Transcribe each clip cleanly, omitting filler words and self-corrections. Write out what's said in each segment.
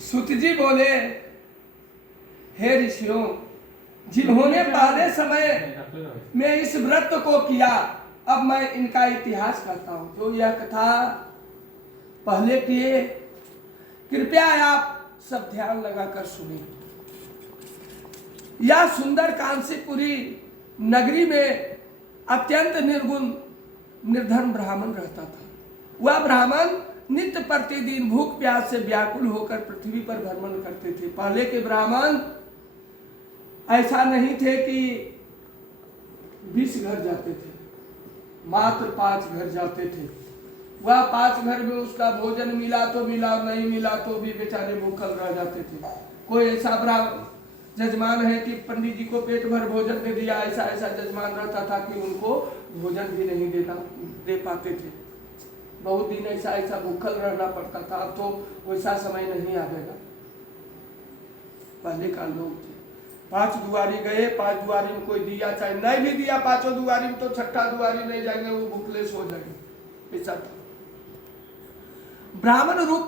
सुत जी बोले, हे ऋषियों, जिन्होंने पहले समय में इस व्रत को किया, अब मैं इनका इतिहास कहता हूं। जो यह कथा पहले किए, कृपया आप सब ध्यान लगाकर सुनिए। यह सुंदर कांसीपुरी नगरी में अत्यंत निर्गुण निर्धन ब्राह्मण रहता था। वह ब्राह्मण नित्य प्रतिदिन भूख प्यास से व्याकुल होकर पृथ्वी पर भ्रमण करते थे। पहले के ब्राह्मण ऐसा नहीं थे कि 20 घर जाते थे, मात्र 5 घर जाते थे। वह 5 घर में उसका भोजन मिला तो मिला, नहीं मिला तो भी बेचारे भूखल रह जाते थे। कोई ऐसा ब्राह्मण जजमान है कि पंडित जी को पेट भर भोजन दे दिया, ऐसा ऐसा जजमान रहता था कि उनको भोजन भी नहीं दे पाते थे। बहुत दिन ऐसा ऐसा भूखल रहना पड़ता था। अब तो वैसा समय नहीं आएगा। पहले का लोग थे, 5 दुआरी गए, 5 दुआरी में कोई दिया, चाहे नहीं भी दिया 5 दुआरी में, तो 6ठा दुआरी नहीं जाएंगे, वो भूखले सो जाएंगे। ऐसा था। ब्राह्मण रूप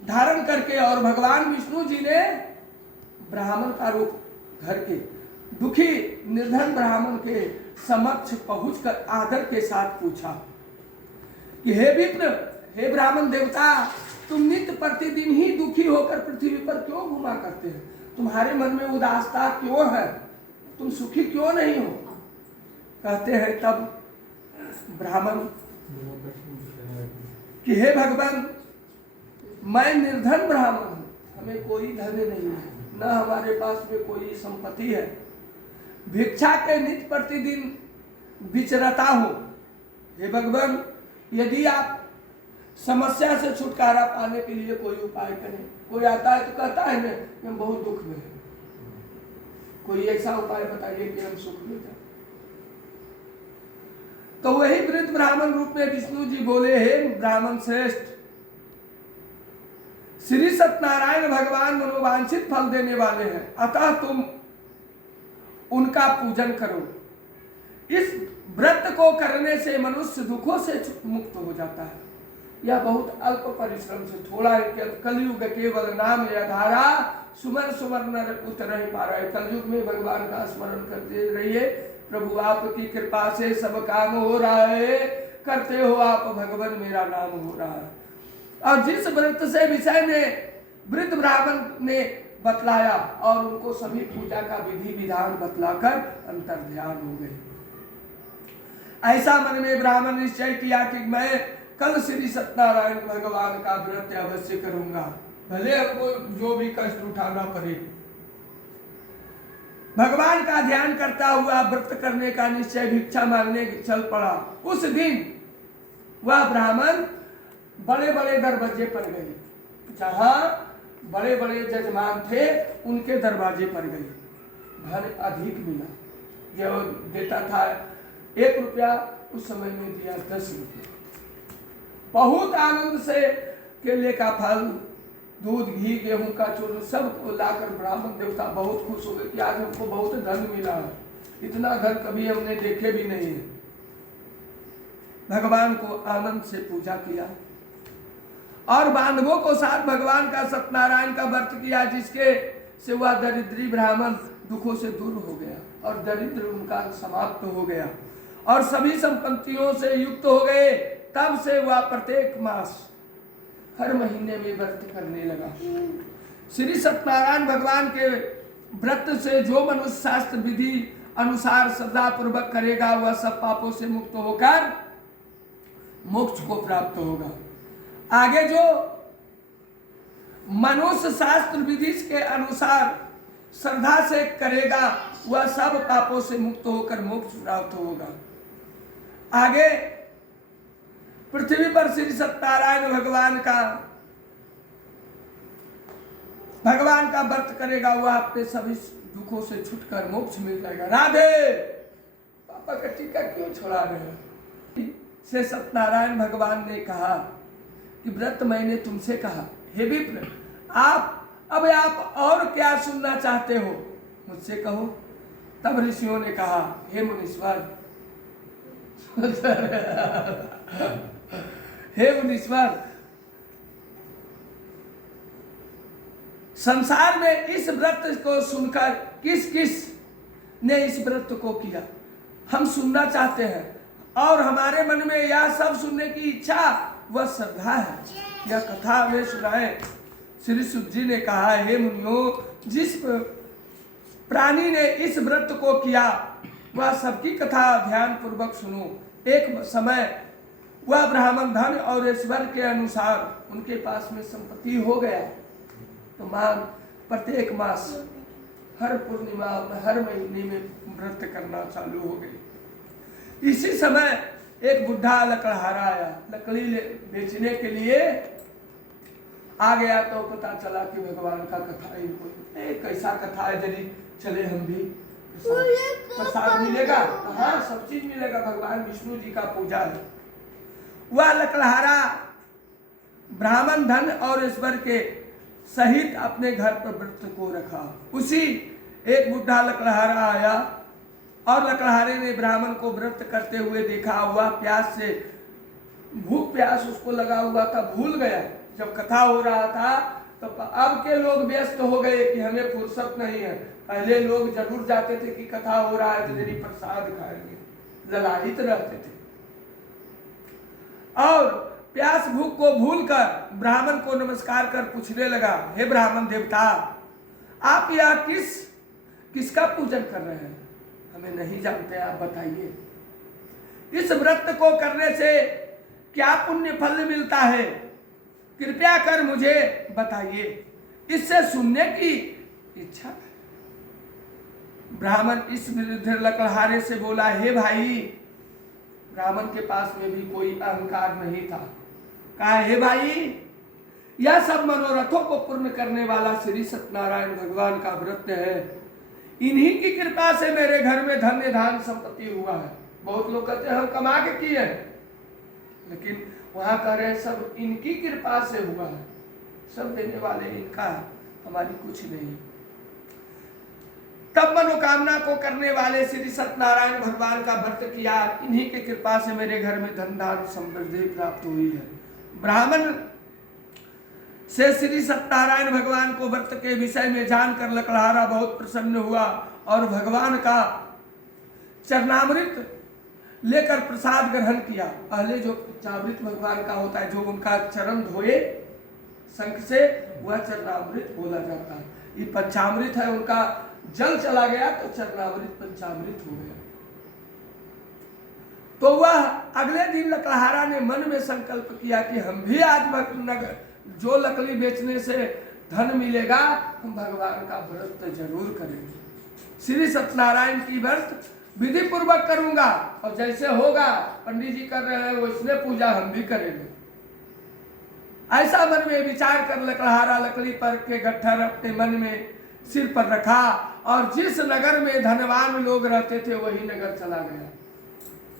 धारण करके और भगवान विष्णु जी ने ब्राह्मण का रूप घर के दुखी निर्धन ब्राह्मण के समक्ष पहुंचकर आदर के साथ पूछा कि हे विप्र, हे ब्राह्मण देवता, तुम नित्य प्रतिदिन ही दुखी होकर पृथ्वी पर क्यों घुमा करते हैं? तुम्हारे मन में उदासता क्यों है? तुम सुखी क्यों नहीं हो? कहते हैं तब ब्राह्मण कि हे भगवान, मैं निर्धन ब्राह्मण हूं, हमें कोई धन नहीं है, न हमारे पास में कोई संपत्ति है, भिक्षा के नित्य प्रतिदिन विचरता हूं। हे भगवान, यदि आप समस्या से छुटकारा पाने के लिए कोई उपाय करें। कोई आता है तो कहता है ना कि हम बहुत दुख में हैं, कोई ऐसा उपाय बताइए कि हम सुख में जाए। तो वही वृद्ध ब्राह्मण रूप में विष्णु जी बोले, हे ब्राह्मण श्रेष्ठ, श्री सत्यनारायण भगवान मनोवांछित फल देने वाले हैं, अतः तुम उनका पूजन करो। इस व्रत को करने से मनुष्य दुखों से मुक्त हो जाता है। यह बहुत अल्प परिश्रम से थोड़ा है। कलयुग केवल नाम या धारा, सुमर सुमर नर उतर नहीं पा रहा है। कलयुग में भगवान का स्मरण करते रहिए। प्रभु आपकी कृपा से सब काम हो रहा है, करते हो आप भगवान, मेरा नाम हो रहा है। और जिस व्रत से विषय में वृद्ध ब्राह्मण ने बतलाया और उनको सभी पूजा का विधि विधान बतलाकर अंतर ध्यान हो गए। ऐसा मन में ब्राह्मण निश्चय किया कि मैं कल श्री सत्यनारायण भगवान का व्रत अवश्य करूंगा, भले हमको जो भी कष्ट उठाना पड़े। भगवान का ध्यान करता हुआ व्रत करने का निश्चय भिक्षा मांगने चल पड़ा। उस दिन वह ब्राह्मण बड़े बड़े दरवाजे पर गए, जहां बड़े बड़े जजमान थे उनके दरवाजे पर गए। धन अधिक मिला, जो देता था 1 रुपया, उस समय में दिया 10 रुपया। बहुत आनंद से केले का फल, दूध, घी, गेहूं का चूर्ण सब को लाकर ब्राह्मण देवता बहुत खुश हो गए कि आज हमको बहुत धन मिला है, इतना धन कभी हमने देखे भी नहीं है। भगवान को आनंद से पूजा किया और बांधवों को साथ भगवान का सत्यनारायण का व्रत किया, जिसके से वह दरिद्री ब्राह्मण दुखों से दूर हो गया और दरिद्र उनका समाप्त हो गया और सभी संपत्तियों से युक्त हो गए। तब से वह प्रत्येक मास हर महीने में व्रत करने लगा। श्री सत्यनारायण भगवान के व्रत से जो मनुष्य शास्त्र विधि अनुसार श्रद्धा पूर्वक करेगा, वह सब पापों से मुक्त होकर मोक्ष को प्राप्त होगा। आगे जो मनुष्य शास्त्र विधि के अनुसार श्रद्धा से करेगा, वह सब पापों से मुक्त होकर मोक्ष प्राप्त होगा। आगे पृथ्वी पर श्री सत्यनारायण भगवान का व्रत करेगा, वह अपने सभी दुखों से छूटकर मोक्ष मिल जाएगा। राधे, पापा का टीका क्यों छोड़ा रहे हो? से सत्यनारायण भगवान ने कहा कि व्रत मैंने तुमसे कहा, हे विप्र, अब आप और क्या सुनना चाहते हो, मुझसे कहो। तब ऋषियों ने कहा, हे मुनीश्वर, हे मुनीश्वर, संसार में इस व्रत को सुनकर किस किस ने इस व्रत को किया, हम सुनना चाहते हैं। और हमारे मन में यह सब सुनने की इच्छा व श्रद्धा है। यह कथा हमें सुनाए। श्री सुत जी ने कहा, हे मुनियों, जिस प्राणी ने इस व्रत को किया वह सबकी कथा ध्यान पूर्वक सुनो। एक समय वह ब्राह्मण धन और ईश्वर के अनुसार उनके पास में संपत्ति हो गया, तो प्रत्येक मास, हर पूर्णिमा, हर महीने में व्रत करना चालू हो गई। इसी समय एक बुढ़ा लकड़हारा आया, लकड़ी बेचने के लिए आ गया। तो पता चला कि भगवान का कथा इनको कैसा कथा है, यदि चले हम भी, प्रसाद मिलेगा। हाँ, सब चीज मिलेगा, भगवान विष्णु जी का पूजा है। वह लकड़हारा ब्राह्मण धन और ईश्वर के सहित अपने घर पर व्रत को रखा। उसी एक बुढ़ा लकड़हारा आया और लकड़हारे ने ब्राह्मण को व्रत करते हुए देखा। हुआ प्यास से, भूख प्यास उसको लगा हुआ था, भूल गया। जब कथा हो रहा था तो अब के लोग व्यस्त हो गए कि हमें फुर्सत नहीं है। पहले लोग जरूर जाते थे कि कथा हो रहा है तो यदि प्रसाद खाएंगे, ललायित रहते थे। और प्यास भूख को भूलकर ब्राह्मण को नमस्कार कर पूछने लगा, हे ब्राह्मण देवता, आप यह किसका पूजन कर रहे हैं? हमें नहीं जानते, आप बताइए। इस व्रत को करने से क्या पुण्य फल मिलता है? कृपया कर मुझे बताइए, इससे सुनने की इच्छा है। ब्राह्मण इस वृद्ध लकड़हारे से बोला, हे भाई, ब्राह्मण के पास में भी कोई अहंकार नहीं था। कहा, हे भाई, यह सब मनोरथों को पूर्ण करने वाला श्री सत्यनारायण भगवान का व्रत है। इन्हीं की कृपा से मेरे घर में धन्य धान संपत्ति हुआ है। बहुत लोग कहते हैं हम कमा के किए, लेकिन वहां कह रहे हैं सब इनकी कृपा से हुआ है, सब देने वाले इनका, हमारी कुछ नहीं। तब मनोकामना को करने वाले श्री सत्यनारायण भगवान का व्रत किया। इन्हीं की कृपा से मेरे घर में धन धान समृद्धि प्राप्त हुई है। ब्राह्मण से श्री सत्यनारायण भगवान को व्रत के विषय में जानकर लकड़हारा बहुत प्रसन्न हुआ और भगवान का चरणामृत लेकर प्रसाद ग्रहण किया। पहले जो पंचामृत भगवान का होता है, जो उनका चरण धोए शंख से, वह चरणामृत बोला जाता है। ये पंचामृत है, उनका जल चला गया तो चरणामृत पंचामृत हो गया। तो वह अगले दिन लकड़हारा ने मन में संकल्प किया कि हम भी आज जो लकड़ी बेचने से धन मिलेगा, हम भगवान का व्रत जरूर करेंगे। श्री सत्यनारायण की व्रत विधि पूर्वक करूंगा और जैसे होगा, पंडित जी कर रहे हैं वैसने पूजा हम भी करेंगे। ऐसा मन में विचार कर लकड़हारा लकड़ी पर के गट्ठर अपने मन में सिर पर रखा और जिस नगर में धनवान लोग रहते थे वही नगर चला गया।